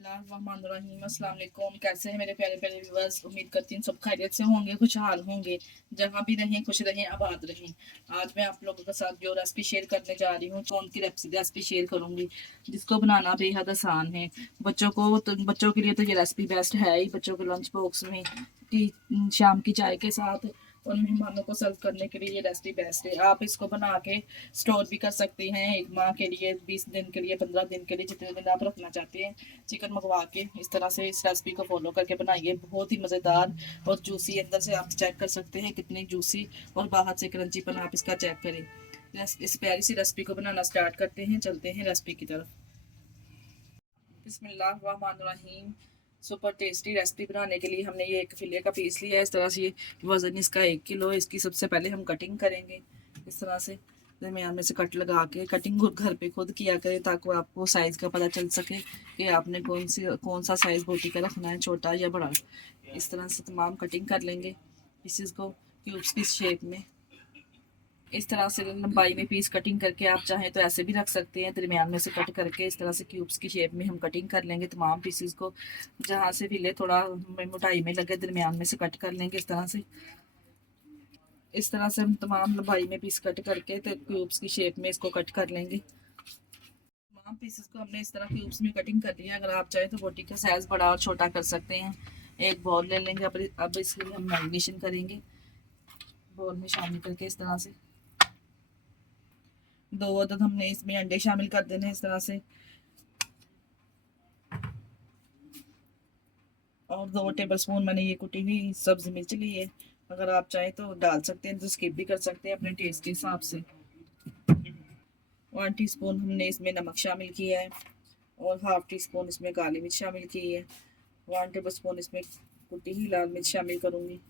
बिस्मिल्लाहिर्रहमानिर्रहीम। अस्सलाम वालेकुम। कैसे हैं मेरे प्यारे प्यारे व्यूअर्स? उम्मीद करती हूँ सब खैरियत से होंगे, खुशहाल होंगे। जहाँ भी रहें खुश रहें, आबाद रहें। आज मैं आप लोगों के साथ जो रेसिपी शेयर करने जा रही हूँ, कौन की रेसिपी शेयर करूँगी जिसको बनाना बेहद आसान है। बच्चों के लिए तो ये रेसिपी बेस्ट है ही। बच्चों के लंच बॉक्स में शाम की चाय के साथ और मेहमानों को सर्व करने के लिए ये रेसिपी बेस्ट है। आप इसको बना के स्टोर भी कर सकते हैं, एक माह के लिए, 20 दिन के लिए, 15 दिन के लिए, जितने दिन आप रखना चाहते हैं। चिकन मंगवा के इस तरह से इस रेसिपी को फॉलो करके बनाइए, बहुत ही मज़ेदार और जूसी। अंदर से आप चेक कर सकते हैं कितनी जूसी और बाहर से क्रंचीपन आप इसका चेक करें। इस प्यारी सी रेसिपी को बनाना स्टार्ट करते हैं, चलते हैं रेसिपी की तरफ। बिस्मिल्लाहिर्रहमानिर्रहीम। सुपर टेस्टी रेसिपी बनाने के लिए हमने ये एक फिले का पीस लिया है। इस तरह से ये वज़न इसका 1 किलो है। इसकी सबसे पहले हम कटिंग करेंगे इस तरह से दरमियान में से कट लगा के। कटिंग घर पे खुद किया करें ताकि आपको साइज़ का पता चल सके कि आपने कौन सा साइज़ बोटी का रखना है, छोटा या बड़ा। इस तरह से तमाम कटिंग कर लेंगे पीसेस को क्यूब्स की शेप में। इस तरह से लंबाई में पीस कटिंग करके आप चाहें तो ऐसे भी रख सकते हैं, दरमियान में से कट करके इस तरह से क्यूब्स की शेप में हम कटिंग कर लेंगे तमाम पीसेस को। जहाँ से फिले थोड़ा मोटाई में लगे दरमियान में से कट कर लेंगे इस तरह से। इस तरह से हम तमाम लंबाई में पीस कट करके तो क्यूब्स की शेप में इसको कट कर लेंगे। तमाम पीसेस को हमने इस तरह क्यूब्स में कटिंग कर लिया। अगर आप चाहें तो बोटी का साइज़ बड़ा और छोटा कर सकते हैं। एक बॉल ले लेंगे। अब इसके लिए हम मैरिनेशन करेंगे बॉल में शामिल करके इस तरह से। 2 अदद हमने इसमें अंडे शामिल कर देने हैं इस तरह से, और 2 टेबलस्पून मैंने ये कुटी हुई सब्ज़ी मिर्च ली है। अगर आप चाहें तो डाल सकते हैं, तो स्किप भी कर सकते हैं अपने टेस्ट के हिसाब से। 1 टीस्पून हमने इसमें नमक शामिल किया है और हाफ टी स्पून इसमें काली मिर्च शामिल की है। 1 टेबलस्पून इसमें कुटी हुई लाल मिर्च शामिल करूँगी।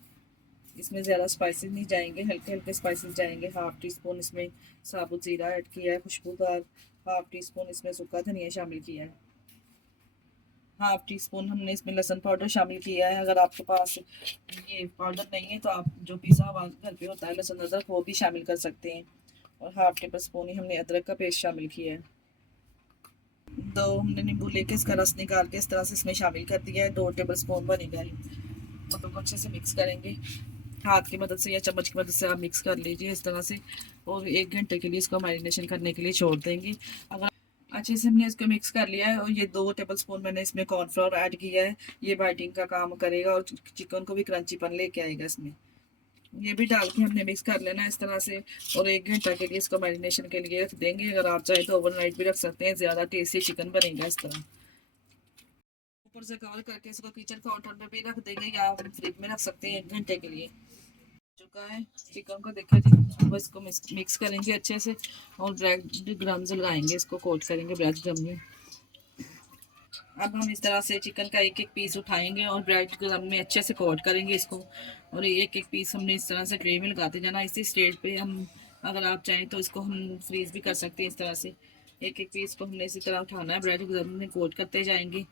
इसमें ज़्यादा स्पाइसेस नहीं जाएंगे, हल्के हल्के स्पाइसेस जाएंगे। हाफ टी स्पून इसमें साबुत ज़ीरा ऐड किया है खुशबूदार। हाफ टी स्पून इसमें सूखा धनिया शामिल किया है। हाफ टी स्पून हमने इसमें लहसुन पाउडर शामिल किया है। अगर आपके पास ये पाउडर नहीं है तो आप जो पिज़्ज़ा घर पे होता है लहसुन अदरक, वो भी शामिल कर सकते हैं। और हाफ टेबल स्पून ही हमने अदरक का पेस्ट शामिल किया है। 2 हमने नींबू लेके इसका रस निकाल के इस तरह से इसमें शामिल कर दिया है। 2 टेबल स्पून बनेगा ये। और तो अच्छे से मिक्स करेंगे हाथ की मदद से या चम्मच की मदद से। आप मिक्स कर लीजिए इस तरह से और 1 घंटे के लिए इसको मैरिनेशन करने के लिए छोड़ देंगे। अगर अच्छे से हमने इसको मिक्स कर लिया है और ये 2 टेबलस्पून मैंने इसमें कॉर्नफ्लोर ऐड किया है। ये बाइटिंग का काम करेगा और चिकन को भी क्रंचीपन लेके आएगा इसमें। ये भी डाल के हमने मिक्स कर लेना इस तरह से और 1 घंटा के लिए इसको मैरिनेशन के लिए रख देंगे। अगर आप चाहें तो ओवरनाइट भी रख सकते हैं, ज़्यादा टेस्टी चिकन बनेगा इस तरह। ऊपर से कवर करके इसको किचन काउंटर पे भी रख देंगे या फ्रिज में रख सकते हैं 1 घंटे के लिए। चुका है चिकन को देखा जी। अब इसको मिक्स करेंगे अच्छे से और ब्रेड क्रम्स लगाएंगे, इसको कोट करेंगे ब्रेड क्रम्स में। अब हम इस तरह से चिकन का एक एक पीस उठाएंगे और ब्रेड क्रम्स में अच्छे से कोट करेंगे इसको। और एक एक पीस हमने इस तरह से ट्रे में लगाते जाना। इसी स्टेज पे हम, अगर आप चाहें तो इसको हम फ्रीज भी कर सकते हैं इस तरह से। एक एक पीस को हमने इसी तरह उठाना है, ब्रेड क्रम्स में कोट करते जाएंगे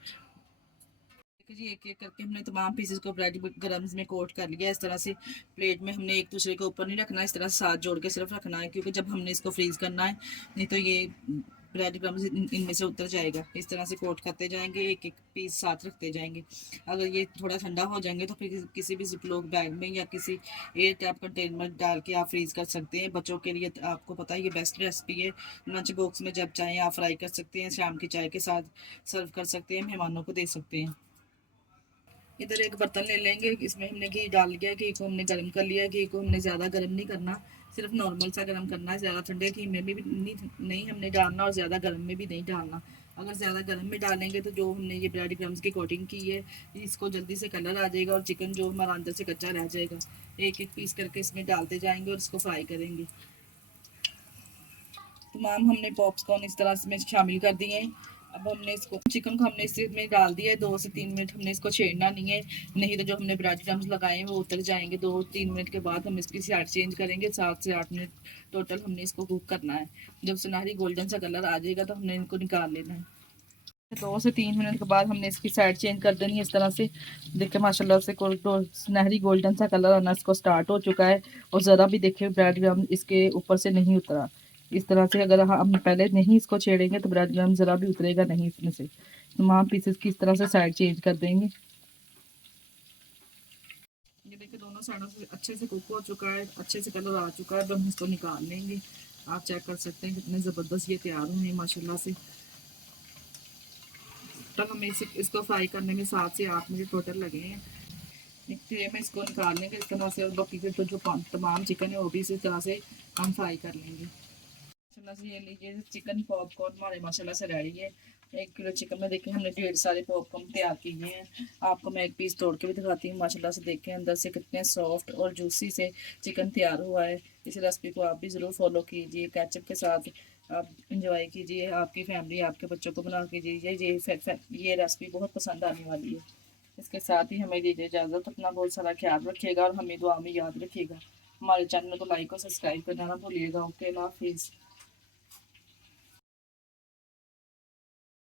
जी। एक एक करके हमने तमाम पीसेस को ब्रेड क्रम्स में कोट कर लिया इस तरह से। प्लेट में हमने एक दूसरे के ऊपर नहीं रखना, इस तरह से साथ जोड़ के सिर्फ रखना है, क्योंकि जब हमने इसको फ्रीज करना है नहीं तो ये ब्रेड क्रम्स इनमें से उतर जाएगा। इस तरह से कोट करते जाएंगे, एक एक पीस साथ रखते जाएंगे। अगर ये थोड़ा ठंडा हो जाएंगे तो फिर किसी भी जिपलॉक बैग में या किसी एयर टाइप कंटेनर डाल के आप फ्रीज कर सकते हैं। बच्चों के लिए आपको पता है ये बेस्ट रेसिपी है। लंच बॉक्स में जब चाहें आप फ्राई कर सकते हैं, शाम की चाय के साथ सर्व कर सकते हैं, मेहमानों को दे सकते हैं। इधर एक बर्तन ले लेंगे, इसमें हमने घी डाल लिया। घी को हमने गर्म कर लिया। घी को हमने ज़्यादा गर्म नहीं करना, सिर्फ नॉर्मल सा गर्म करना है। ज़्यादा ठंडे घी में भी नहीं हमने डालना और ज़्यादा गर्म में भी नहीं डालना। अगर ज़्यादा गर्म में डालेंगे तो जो हमने ये ब्रेड क्रम्स की कोटिंग की है इसको जल्दी से कलर आ जाएगा और चिकन जो हमारा अंदर से कच्चा रह जाएगा। एक एक पीस करके इसमें डालते जाएंगे और इसको फ्राई करेंगे। तमाम हमने पॉप्सकॉर्न इस तरह से में शामिल कर दिए हैं। अब हमने इसको चिकन को हमने इसमें डाल दिया है। 2 से 3 मिनट हमने इसको छेड़ना नहीं है, नहीं तो जो हमने ब्रेड क्रम्स लगाए हैं वो उतर जाएंगे। 2-3 मिनट के बाद हम इसकी साइड चेंज करेंगे। 7 से 8 मिनट टोटल हमने इसको कुक करना है। जब सुनहरी गोल्डन सा कलर आ जाएगा तो हमने इनको निकाल लेना है। 2 से 3 मिनट के बाद हमने इसकी साइड चेंज कर देनी है इस तरह से। देखिए माशाल्लाह से सुनहरी गोल्डन सा कलर आना इसको स्टार्ट हो चुका है और ज़रा भी देखिए ब्रेड क्रम्स इसके ऊपर से नहीं उतरा। इस तरह से अगर हम पहले नहीं इसको छेड़ेंगे तो ब्रेड क्रम्स ज़रा भी उतरेगा नहीं इसमें से, तमाम पीसेस की इस तरह से साइड चेंज कर देंगे। ये देखिए दोनों साइडों से अच्छे से कुक हो चुका है, अच्छे से कलर आ चुका है। अब हम इसको निकाल लेंगे। आप चेक कर सकते हैं कितने ज़बरदस्त ये तैयार हुए हैं माशाल्लाह से। तब हमें इसको फ्राई करने में 7 से 8 मिनट टोटल लगे हैं। एक ट्रे में इसको निकाल लेंगे इस तरह से, और बाकी के तो जो तमाम चिकन है वो भी इसी तरह से हम फ्राई कर लेंगे। माशाल्लाह से ये लीजिए चिकन पॉपकॉर्न हमारे माशाल्लाह से रेडी है। 1 किलो चिकन में देखिए हमने ढेर सारे पॉपकॉर्न तैयार किए हैं। आपको मैं एक पीस तोड़ के भी दिखाती हूँ। माशाल्लाह से देखें अंदर से कितने सॉफ्ट और जूसी से चिकन तैयार हुआ है। इस रेसिपी को आप भी ज़रूर फॉलो कीजिए। केचप के साथ आप इंजॉय कीजिए, आपकी फैमिली आपके बच्चों को बना के दीजिए। ये रेसिपी बहुत पसंद आने वाली है। इसके साथ ही हमें दीजिए इजाज़त। अपना बहुत सारा ख्याल रखिएगा और हमें दुआ में याद रखिएगा। हमारे चैनल को लाइक और सब्सक्राइब करना ना भूलिएगा। ओके, अल्लाह हाफिज़।